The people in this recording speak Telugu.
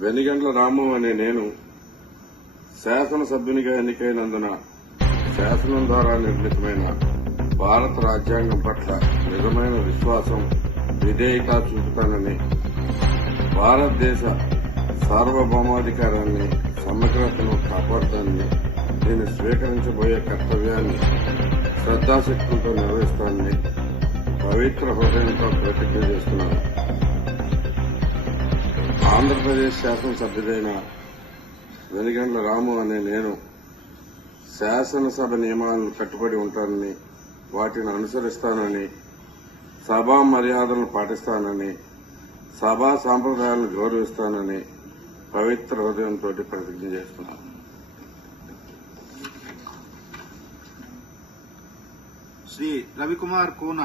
వెనిగండ్ల రాము అనే నేను శాసనసభ్యునిగా ఎన్నికైనందున శాసనం ద్వారా నిర్మితమైన భారత రాజ్యాంగం పట్ల నిజమైన విశ్వాసం, విధేయత చూపుతానని, భారతదేశ సార్వభౌమాధికారాన్ని, సమగ్రతను కాపాడుతానని, నేను స్వీకరించబోయే కర్తవ్యాన్ని శ్రద్ధాశక్తులతో నిర్వహిస్తానని పవిత్ర హృదయంతో ప్రతిజ్ఞ చేస్తున్నాను. ఆంధ్రప్రదేశ్ శాసనసభ్యుడైన వెనిగండ్ల రాము అనే నేను శాసనసభ నియమాలను కట్టుబడి ఉంటానని, వాటిని అనుసరిస్తానని, సభా మర్యాదలను పాటిస్తానని, సభా సాంప్రదాయాలను గౌరవిస్తానని పవిత్ర హృదయంతో ప్రతిజ్ఞ చేస్తున్నాను. శ్రీ రవికుమార్ కోన